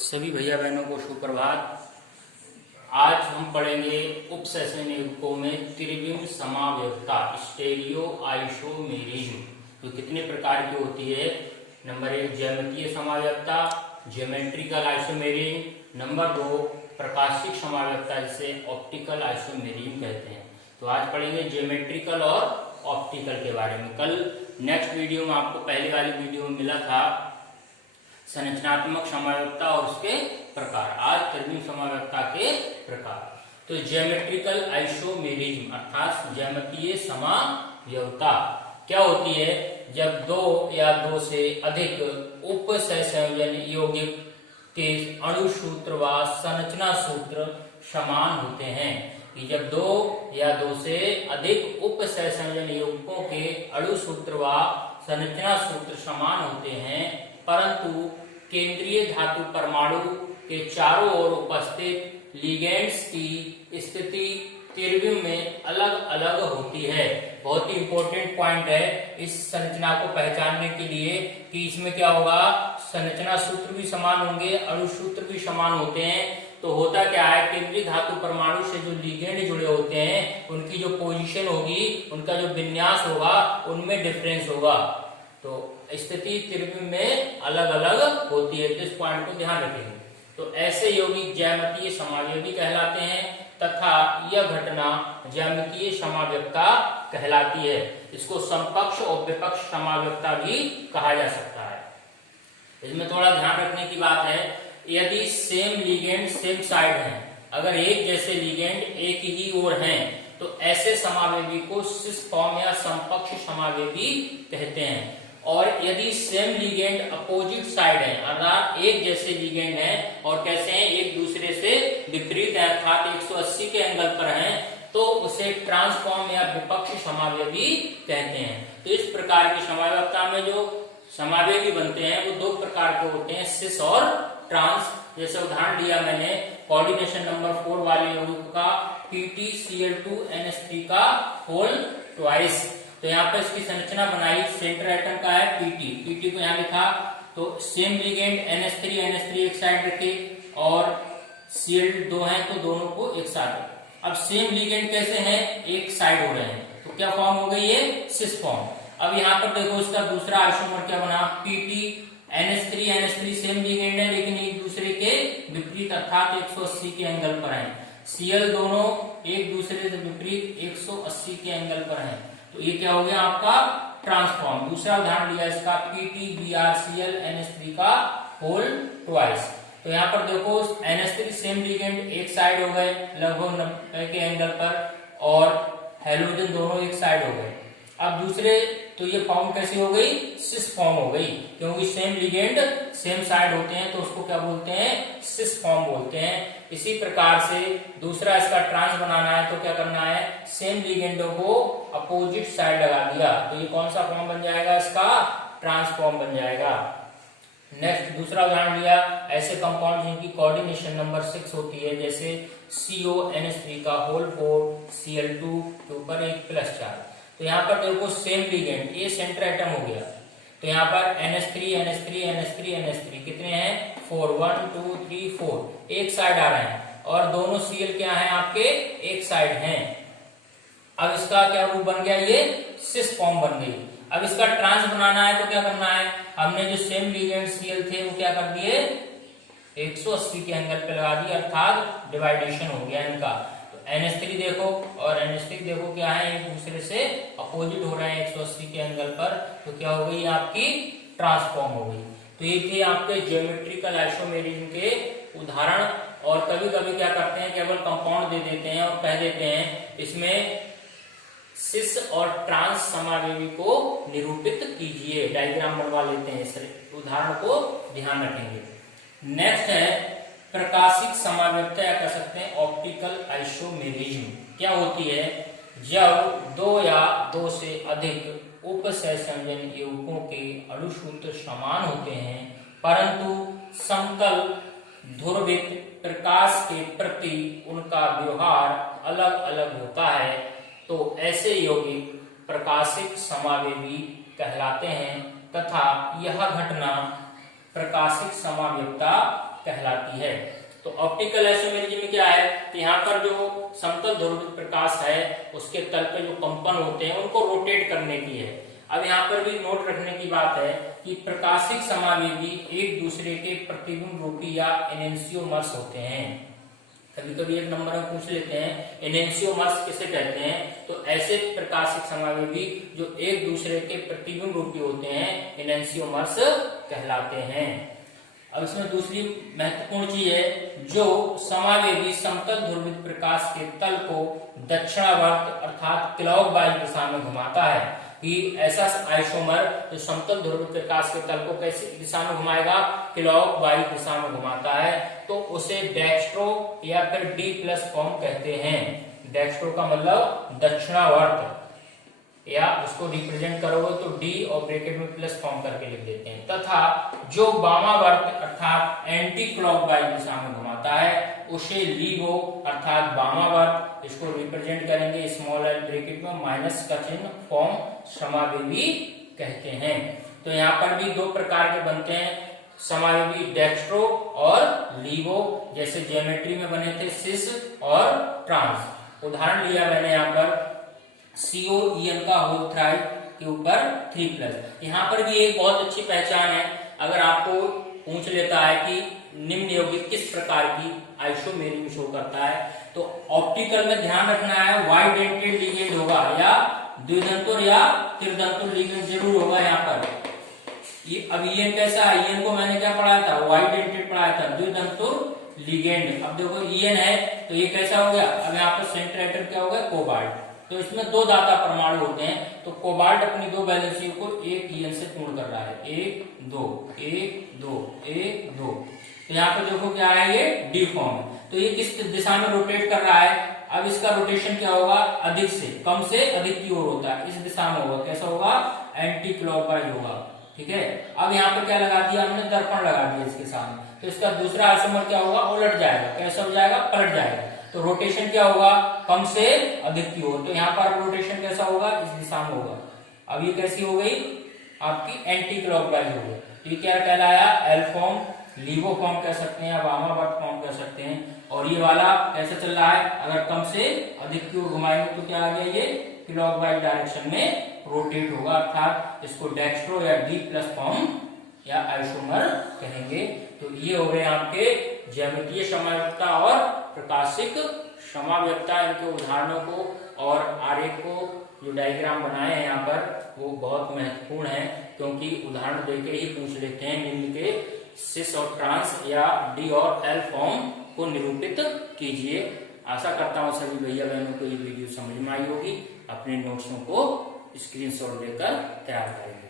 सभी भैया बहनों को सुप्रभात। आज हम पढ़ेंगे उपसेशन युग्मकों में त्रिविम समावयवता स्टेरियो आइसोमेरिज्म। तो कितने प्रकार की होती है? नंबर 1 ज्यामितीय समावयवता ज्योमेट्रिकल आइसोमेरिज्म। नंबर 2 प्रकाशिक समावयवता जिसे ऑप्टिकल आइसोमेरिज्म कहते हैं। तो आज पढ़ेंगे ज्योमेट्रिकल और ऑप्टिकल के बारे में। कल नेक्स्ट वीडियो में आपको पहले वाली वीडियो में मिला था संरचनात्मक समावयवता और उसके प्रकार। आज त्रिविम समावयवता के प्रकार। तो ज्योमेट्रिकल आइसोमेरिज्म अर्थात ज्यामितीय समावयवता क्या होती है? जब दो या दो से अधिक उपसंयोजन यौगिक के अणु सूत्र व संरचना सूत्र समान होते हैं। कि जब दो या दो से अधिक उपसंयोजन यौगिकों के अणु सूत्र व संरचना सूत्र समान होते हैं, परंतु केंद्रीय धातु परमाणु के चारों ओर उपस्थित लिगेंड्स की स्थिति त्रिविम में अलग अलग होती है। बहुत ही इंपॉर्टेंट पॉइंट है इस संरचना को पहचानने के लिए कि इसमें क्या होगा, संरचना सूत्र भी समान होंगे, अणु सूत्र भी समान होते हैं। तो होता क्या है, केंद्रीय धातु परमाणु से जो लिगेंड जुड़े होते हैं उनकी जो पोजीशन होगी, उनका जो विन्यास होगा, उनमें डिफरेंस होगा। तो स्थिति त्रिविम में अलग अलग होती है, तो इस पॉइंट को ध्यान रखेंगे। तो ऐसे यौगिक ज्यामितीय समावयवी कहलाते हैं तथा यह घटना ज्यामितीय समावयवता कहलाती है। इसको समकक्ष और विपक्ष समावयवता भी कहा जा सकता है। इसमें थोड़ा ध्यान रखने की बात है, यदि सेम लिगेंड सेम साइड है, अगर एक जैसे लिगेंड एक ही ओर हैं, तो ऐसे समावयवी को सिस फॉर्म या समकक्ष समावयवी कहते हैं। और यदि सेम लिगेंड अपोजिट साइड है, अर्थात एक जैसे लिगेंड है और कैसे हैं, एक दूसरे से विपरीत है, अर्थात 180 के एंगल पर हैं, तो उसे ट्रांसफॉर्म या विपक्ष समावयवी कहते हैं। तो इस प्रकार की समावयवता में जो समावयवी बनते हैं वो दो प्रकार के होते हैं, सिस और ट्रांस। जैसे उदाहरण दिया मैंने कोऑर्डिनेशन नंबर 4 वाले यौगिक का PtCl2NH3 का होल ट्वाइस। तो यहाँ पर इसकी संरचना बनाई, सेंटर एटम का है पीटी को यहाँ लिखा। तो सेम लिगेंड NH3 एक साइड रखे और Cl 2 है, तो दोनों को एक साथ। अब सेम लिगेंड कैसे हैं, एक साइड हो रहे हैं, तो क्या फॉर्म हो गई है, सिस फॉर्म। अब यहाँ पर देखो इसका दूसरा आइसोमर क्या बना, PT NH3 सेम लिगेंड है लेकिन एक दूसरे के विपरीत अर्थात 180 के एंगल पर है। Cl दोनों एक दूसरे से विपरीत 180 के एंगल पर है, तो ये क्या हो गया आपका ट्रांसफॉर्म। दूसरा उदाहरण लिया इसका PtBrClNH3 का होल ट्वाइस। तो यहाँ पर देखो NH3 सेम लिगेंड एक साइड हो गए लगभग 90 के एंगल पर, और हेलोजन दोनों एक साइड हो गए। अब दूसरे, तो ये फॉर्म कैसी हो गई, सिस फॉर्म हो गई, क्योंकि सेम लिगेंड सेम साइड होते हैं तो उसको क्या बोलते हैं, सिस फॉर्म बोलते हैं। इसी प्रकार से दूसरा इसका ट्रांस बनाना है, तो क्या करना है, सेम लिगेंडों को अपोजिट साइड लगा दिया, तो ये कौन सा फॉर्म बन जाएगा, इसका ट्रांसफॉर्म बन जाएगा। नेक्स्ट दूसरा उदाहरण लिया, ऐसे कंपाउंड जिनकी कोऑर्डिनेशन नंबर 6 होती है, जैसे CONH3 का होल 4 Cl2 के ऊपर 1+4। तो यहाँ पर देखो सेम लिगेंड, ये सेंटर एटम हो गया, तो यहाँ पर NH3 कितने हैं, 4 1 2 3 4 एक साइड आ रहे हैं, और दोनों Cl क्या हैं आपके, एक साइड हैं। अब इसका क्या रूप बन गया, ये सिस फॉर्म बन गई। अब इसका ट्रांस बनाना है, तो क्या करना है, हमने जो सेम लिगेंड Cl थे वो क्या कर दिए, 180 के एंगल पे लगा दिए, अर्थात डिवाइडेशन हो गया इनका। NH3 देखो और NH3 देखो क्या है, एक दूसरे से अपोजिट हो रहे हैं 180 के एंगल पर, तो क्या हो गई आपकी ट्रांसफॉर्म हो गई। तो ये थे आपके ज्योमेट्रिकल आइसोमेरिज्म के उदाहरण। और कभी कभी क्या करते हैं, केवल कंपाउंड दे देते हैं और कह देते हैं इसमें सिस और ट्रांस समावयवी को निरूपित कीजिए, डायग्राम बनवा लेते हैं, इस उदाहरण को ध्यान रखेंगे। नेक्स्ट है प्रकाशिक समावयवता, या कह सकते हैं ऑप्टिकल आइसोमेरिज्म। क्या होती है, जब दो या दो से अधिक उपसंयोजन यौगिकों के अणु सूत्र समान होते हैं, परंतु समतल ध्रुवित प्रकाश के प्रति उनका व्यवहार अलग अलग होता है, तो ऐसे यौगिक प्रकाशिक समावयवी कहलाते हैं तथा यह घटना प्रकाशिक समावयवता कहलाती है। तो ऑप्टिकल आइसोमेरिज्म में क्या है कि यहाँ पर जो समतल ध्रुवित प्रकाश है उसके तल पे जो कंपन होते हैं उनको रोटेट करने की है। अब यहाँ पर भी नोट रखने की बात है कि प्रकाशिक समावेगी एक दूसरे के प्रतिबिंब रूपी या एनेंसियोमर्स होते हैं। कभी कभी एक नंबर में पूछ लेते हैं एनेंसियोमर्स किसे कहते हैं, तो ऐसे प्रकाशिक समावेगी जो एक दूसरे के प्रतिबिंब रूपी होते हैं एनेंसियोमर्स कहलाते हैं। अब इसमें दूसरी महत्वपूर्ण चीज है, जो समावेगी समतल ध्रुवित प्रकाश के तल को दक्षिणावर्त अर्थात क्लॉकवाइज दिशा में घुमाता है, कि ऐसा आइसोमर जो समतल ध्रुवित प्रकाश के तल को कैसी दिशा में घुमाएगा, क्लॉकवाइज दिशा में घुमाता है, तो उसे डेक्स्ट्रो या फिर डी प्लस फॉर्म कहते हैं। डेक्स्ट्रो का मतलब दक्षिणावर्त, या उसको रिप्रेजेंट करोगे तो डी और ब्रैकेट में प्लस फॉर्म करके लिख देते हैं। तथा जो वामावर्त अर्थात एंटी क्लॉकवाइज दिशा में घुमाता है उसे लीवो अर्थात वामावर्त, इसको रिप्रेजेंट करेंगे स्मॉल एल ब्रैकेट में माइनस का चिन्ह फॉर्म समावेगी कहते हैं। तो यहाँ पर भी दो प्रकार के बनते हैं समावेगी, डेक्स्ट्रो और लीवो, जैसे ज्योमेट्री में बने थे सिस और ट्रांस। उदाहरण लिया मैंने यहाँ पर COEN का होल थ्राइड के ऊपर 3+। यहाँ पर भी एक बहुत अच्छी पहचान है, अगर आपको पूछ लेता है कि निम्न यौगिक किस प्रकार की आइसोमेरिज्म शो करता है, तो ऑप्टिकल में ध्यान रखना है वाइड डेंटेड लिगेंड होगा या द्विदंतुर या त्रिदंतुर लिगेंड जरूर होगा यहाँ पर। ये अब EN कैसा है, EN को मैंने क्या पढ़ाया था, वाइड डेंटेड पढ़ाया था, द्विदंतुर लिगेंड। अब देखो EN है तो ये कैसा हो गया, अब यहाँ पर सेंटर एटम क्या हो गया, कोबाल्ट। तो इसमें दो दाता परमाणु होते हैं, तो कोबाल्ट अपनी दो वैलेंसियों को एक EN से पूर्ण कर रहा है, 1 2 1 2 1 2। तो यहाँ पे देखो क्या है, ये डी फॉर्म है, तो ये किस दिशा में रोटेट कर रहा है। अब इसका रोटेशन क्या होगा, अधिक से कम से अधिक की ओर होता है, इस दिशा में होगा, कैसा होगा, एंटी क्लॉकवाइज होगा। ठीक है, अब यहाँ पे क्या लगा दिया हमने, दर्पण लगा दिया इसके सामने, तो इसका दूसरा आइसोमर क्या होगा, उलट जाएगा, कैसा हो जाएगा, पलट जाएगा। तो रोटेशन क्या होगा, कम से अधिक की ओर, तो यहाँ पर रोटेशन कैसा होगा, इस दिशा में होगा। अब ये कैसी हो गई, आपकी एंटी क्लॉकवाइज हो गई। तो ये क्या कहलाया, एल फॉर्म, लीवो फॉर्म कह सकते हैं, वामावर्त फॉर्म कह सकते हैं। और ये वाला कैसा चल रहा है, अगर कम से अधिक की ओर घुमाएंगे तो क्या आ गया, ये क्लॉकवाइज डायरेक्शन में रोटेट होगा, अर्थात इसको डेक्स्ट्रो या डी प्लस फॉर्म या आइसोमर कहेंगे। तो ये हो गए आपके ज्यामितीय समावेगता और प्रकाशिक समावेगता, इनके उदाहरणों को और आरेख को जो डायग्राम बनाए हैं यहाँ पर वो बहुत महत्वपूर्ण है, क्योंकि उदाहरण देके ही पूछ लेते हैं निम्न के सिस और ट्रांस या डी और एल फॉर्म को निरूपित कीजिए। आशा करता हूँ सभी भैया बहनों को ये वीडियो समझ में आई होगी। अपने नोट्सों को स्क्रीनशॉट लेकर तैयार करेंगे।